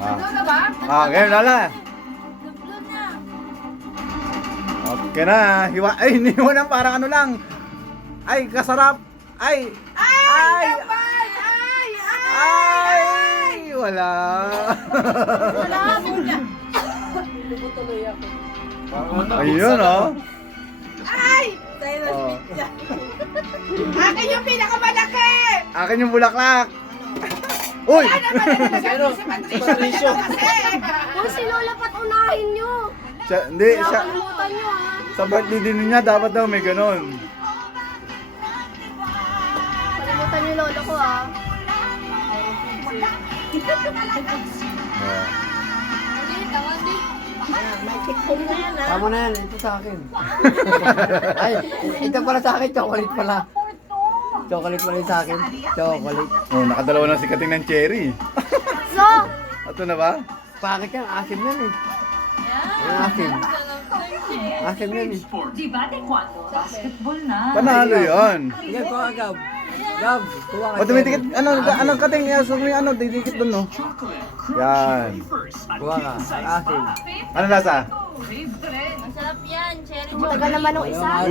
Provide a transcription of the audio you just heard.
na ba? Ganyan na lang. Nag-bloom na. Okay na. Hiwa. Ay, iniwan ng parang ano lang. Ay, kasarap. Ay! Ay! Kapal! Ay! Ay! Wala. Wala mo na. Lumutuloy ako. Ayun, oh. Ay! Tayo na Oh. pizza. Akin yung pinakamalaki! Akin yung bulaklak. Uy! Ano naman na nalagay si Patricio? Kasi! Kung si Lola pat unahin nyo. Hindi, siya. Nakalimutan nyo ha. Sa birthday din niya, dapat daw may ganun. Kalimutan nyo Lola ko ha. Tama na yan, ito sa akin. Ay, ito pala sa akin, chocolate pala. Chocolate pala yung sa akin. Chocolate. Oh, nakadalawa na si Kating ng cherry. So, Ito na ba? Bakit yan? Asim yan eh. Ang asim. Asim yan eh. Di ba taekwondo? Basketball na. Panalo yun. Sige, kuha ka, Gab. Gab, kuha ka. O, tumitikit. Ano, Kating? Didikit dun, no? Yan. Kuha ka. Asim. Ano lasa? Favorite. masarap yan. Cherry chocolate. Tagal naman ng isa.